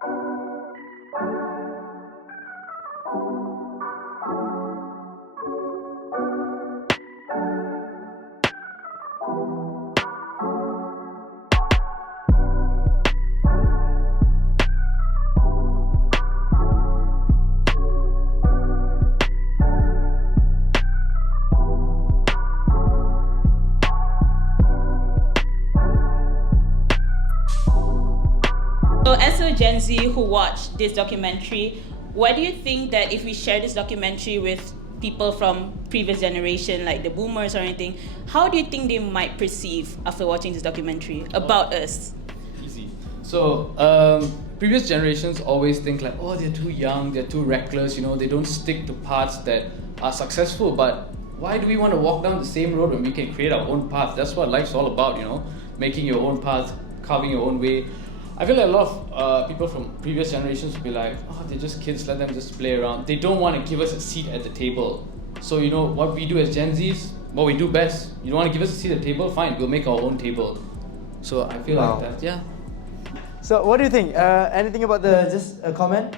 So as a Gen Z who watched this documentary, what do you think that if we share this documentary with people from previous generation, like the boomers or anything, how do you think they might perceive after watching this documentary about us? Easy. So previous generations always think like, oh, they're too young, they're too reckless, they don't stick to paths that are successful. But why do we want to walk down the same road when we can create our own path? That's what life's all about, making your own path, carving your own way. I feel like a lot of people from previous generations will be like, oh, they're just kids, let them just play around. They don't want to give us a seat at the table. So what we do as Gen Zs, what we do best, you don't want to give us a seat at the table, fine, we'll make our own table. So I feel like that, yeah. So what do you think? Anything about just a comment?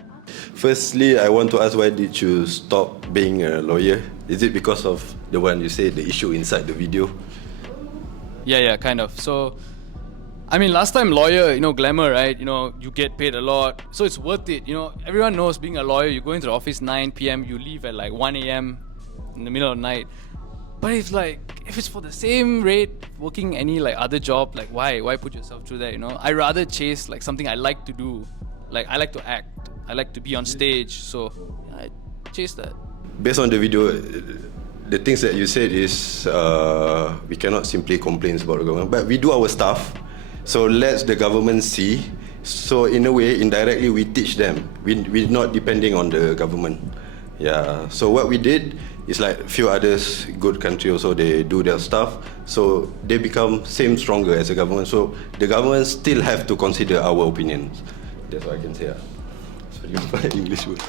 Firstly, I want to ask, why did you stop being a lawyer? Is it because of the one you say, the issue inside the video? Yeah, kind of. So, last time lawyer, glamour, right? You get paid a lot, so it's worth it. Everyone knows being a lawyer, you go into the office 9 p.m, you leave at like 1 a.m. in the middle of the night. But if it's for the same rate, working any other job, why put yourself through that? I rather chase something I like to do. I like to act, I like to be on stage, so I chase that. Based on the video, the things that you said is we cannot simply complain about the government, but we do our stuff. So let the government see. So in a way, indirectly, we teach them. We're not depending on the government. Yeah. So what we did is a few others, good country also, they do their stuff. So they become stronger as a government. So the government still have to consider our opinions. That's what I can say. Sorry for English word.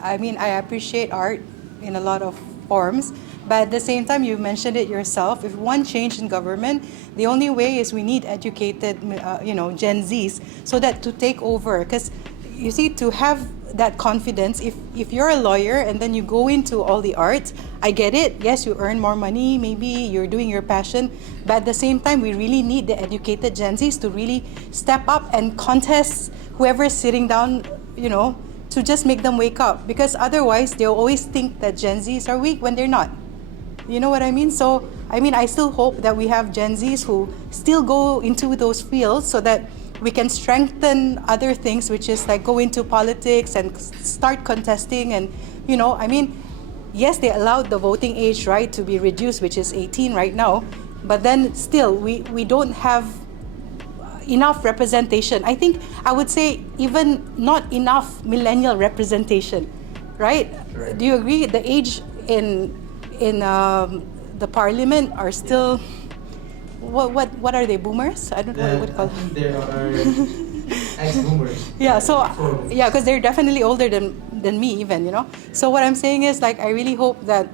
I appreciate art in a lot of forms. But at the same time, you mentioned it yourself, if one change in government, the only way is we need educated, Gen Zs, so that to take over. Because, you see, to have that confidence, if you're a lawyer and then you go into all the arts, I get it. Yes, you earn more money, maybe you're doing your passion. But at the same time, we really need the educated Gen Zs to really step up and contest whoever's sitting down, to just make them wake up. Because otherwise, they'll always think that Gen Zs are weak when they're not. You know what I mean? So, I still hope that we have Gen Zs who still go into those fields so that we can strengthen other things, which is go into politics and start contesting. And, yes, they allowed the voting age, right, to be reduced, which is 18 right now. But then still, we don't have enough representation. I think I would say even not enough millennial representation, right? Do you agree? The age in the parliament are still, what are they, boomers? I don't know what to call them. They are ex-boomers. Yeah, so because they're definitely older than me even, So what I'm saying is I really hope that,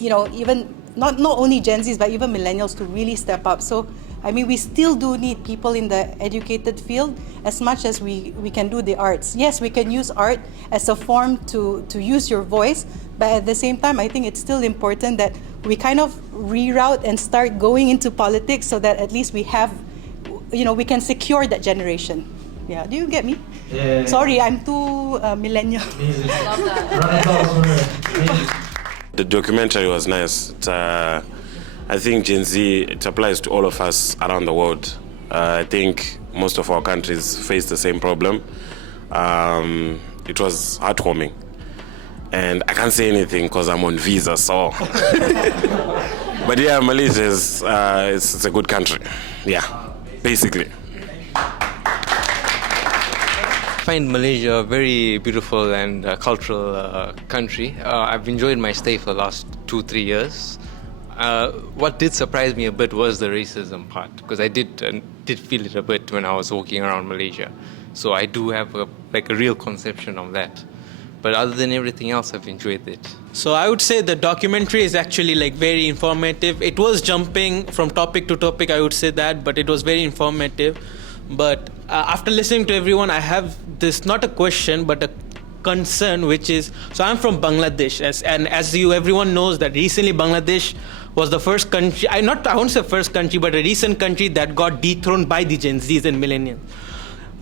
even not only Gen Zs but even millennials to really step up. So we still do need people in the educated field as much as we can do the arts. Yes, we can use art as a form to use your voice, but at the same time, I think it's still important that we kind of reroute and start going into politics so that at least we have, we can secure that generation. Yeah, do you get me? Yeah. Sorry, I'm too millennial. I love that. The documentary was nice. I think Gen Z, it applies to all of us around the world. I think most of our countries face the same problem. It was heartwarming. And I can't say anything because I'm on visa, so. But yeah, Malaysia is it's a good country. Yeah, basically. I find Malaysia a very beautiful and cultural country. I've enjoyed my stay for the last 2-3 years. What did surprise me a bit was the racism part, because I did feel it a bit when I was walking around Malaysia. So I do have a real conception of that. But other than everything else, I've enjoyed it. So I would say the documentary is actually very informative. It was jumping from topic to topic, I would say that, but it was very informative. But after listening to everyone, I have this, not a question, but a concern, which is, so I'm from Bangladesh, and as everyone knows that recently Bangladesh was the first country, I won't say first country, but a recent country that got dethroned by the Gen Zs and millennials.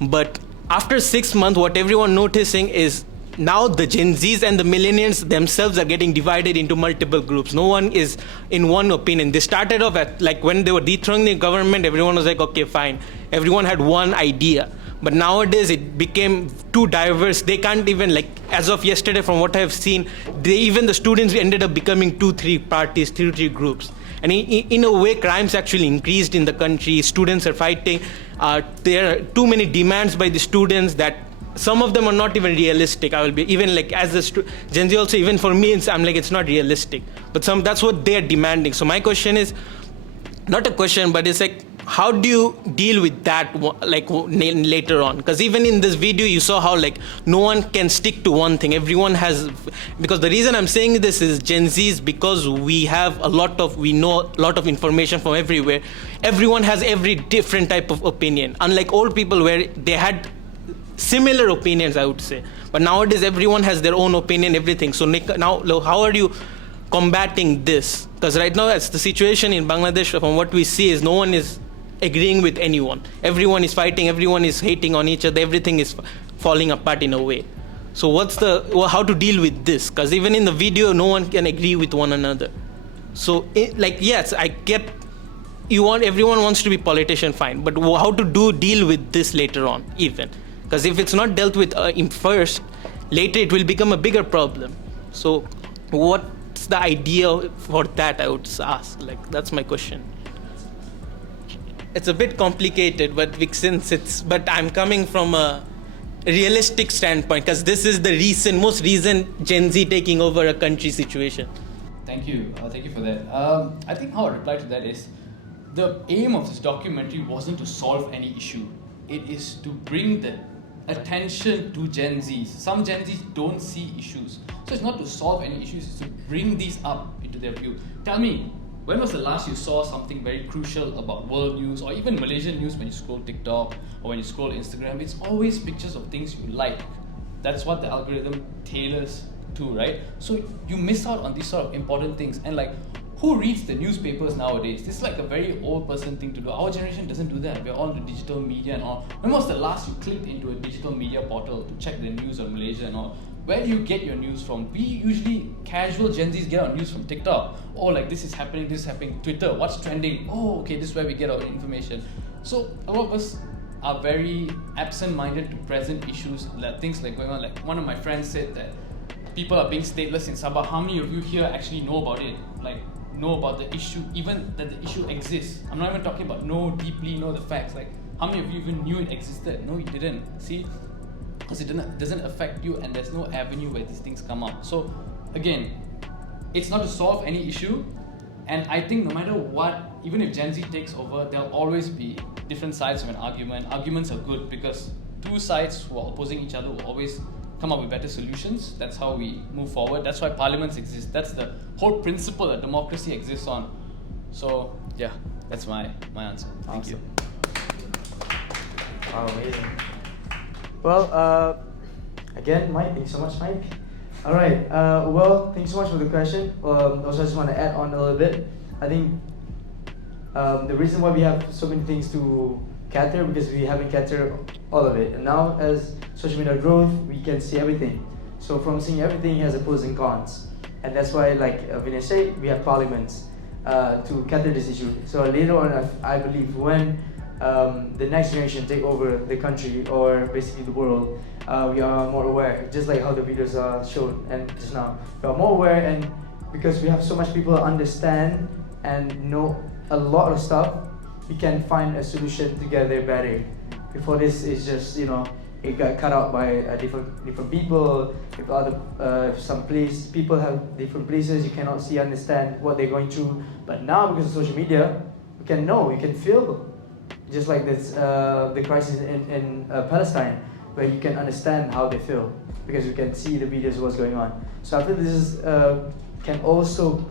But after 6 months, what everyone noticing is now the Gen Zs and the millennials themselves are getting divided into multiple groups. No one is in one opinion. They started off at, like, when they were dethroning the government, everyone was like, okay, fine. Everyone had one idea. But nowadays it became too diverse. They can't even, like, as of yesterday, from what I've seen, even the students ended up becoming 2-3 parties, 2-3 groups. And in a way, crimes actually increased in the country. Students are fighting. There are too many demands by the students that some of them are not even realistic. I will be even like, as a Gen Z also, even for me, I'm like, it's not realistic. But that's what they're demanding. So my question is, not a question, but it's like, how do you deal with that, like, later on? Because even in this video, you saw how, like, no one can stick to one thing. Everyone has, because the reason I'm saying this is Gen Zs, because we know a lot of information from everywhere. Everyone has every different type of opinion. Unlike old people where they had similar opinions, I would say. But nowadays, everyone has their own opinion, everything. So now, how are you combating this? Because right now, as the situation in Bangladesh, from what we see, is no one is agreeing with anyone. Everyone is fighting, everyone is hating on each other, everything is falling apart in a way. So how to deal with this? Because even in the video, no one can agree with one another. So, yes, I get, everyone wants to be politician, fine, but how to deal with this later on, even? Because if it's not dealt with first, later it will become a bigger problem. So what's the idea for that, I would ask? Like, that's my question. It's a bit complicated, but but I'm coming from a realistic standpoint, because this is the most recent Gen Z taking over a country situation. Thank you for that. I think how I reply to that is, the aim of this documentary wasn't to solve any issue. It is to bring the attention to Gen Zs. Some Gen Zs don't see issues. So it's not to solve any issues, it's to bring these up into their view. Tell me, when was the last you saw something very crucial about world news or even Malaysian news when you scroll TikTok or when you scroll Instagram? It's always pictures of things you like. That's what the algorithm tailors to, right? So you miss out on these sort of important things. And like, who reads the newspapers nowadays? This is like a very old person thing to do. Our generation doesn't do that. We're all into digital media and all. When was the last you clicked into a digital media portal to check the news on Malaysia and all? Where do you get your news from? We usually, casual Gen Zs, get our news from TikTok. Oh, like, this is happening. Twitter, what's trending? Oh, okay, this is where we get our information. So a lot of us are very absent-minded to present issues, like things like going on. Like, one of my friends said that people are being stateless in Sabah. How many of you here actually know about it? Like, know about the issue, even that the issue exists? I'm not even talking about deeply know the facts. Like, how many of you even knew it existed? No, you didn't. See? Because it doesn't affect you, and there's no avenue where these things come up. So again, it's not to solve any issue, and I think no matter what, even if Gen Z takes over, there'll always be different sides of an argument. Arguments are good because two sides who are opposing each other will always come up with better solutions. That's how we move forward. That's why parliaments exist. That's the whole principle that democracy exists on. So yeah, that's my answer. Thank you. Wow, amazing. Well, again, Mike, thanks so much, Mike. All right, well, thanks so much for the question. Also, I just want to add on a little bit. I think the reason why we have so many things to cater, because we haven't catered all of it. And now, as social media growth, we can see everything. So from seeing everything, it has a pros and cons. And that's why, like Vinay said, we have parliaments to cater this issue. So later on, I believe when the next generation take over the country or basically the world, we are more aware, just like how the videos are shown and just now. We are more aware, and because we have so much people understand and know a lot of stuff, we can find a solution together better. Before this is just, it got cut out by different people. If people have different places, you cannot understand what they're going through. But now, because of social media, we can know, we can feel. Just like this, the crisis in Palestine, where you can understand how they feel because you can see the videos of what's going on. So I feel this can also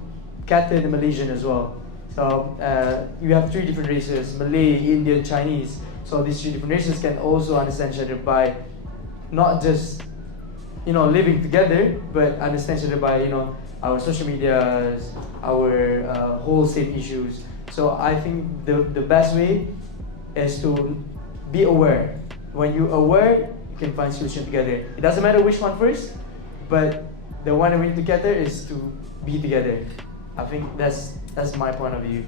cater the Malaysian as well. So you have 3 different races: Malay, Indian, Chinese. So these three different races can also understand each other by not just living together, but understand each other by our social medias, our whole same issues. So I think the best way is to be aware. When you're aware, you can find solution together. It doesn't matter which one first, but the one that we need together is to be together. I think that's my point of view.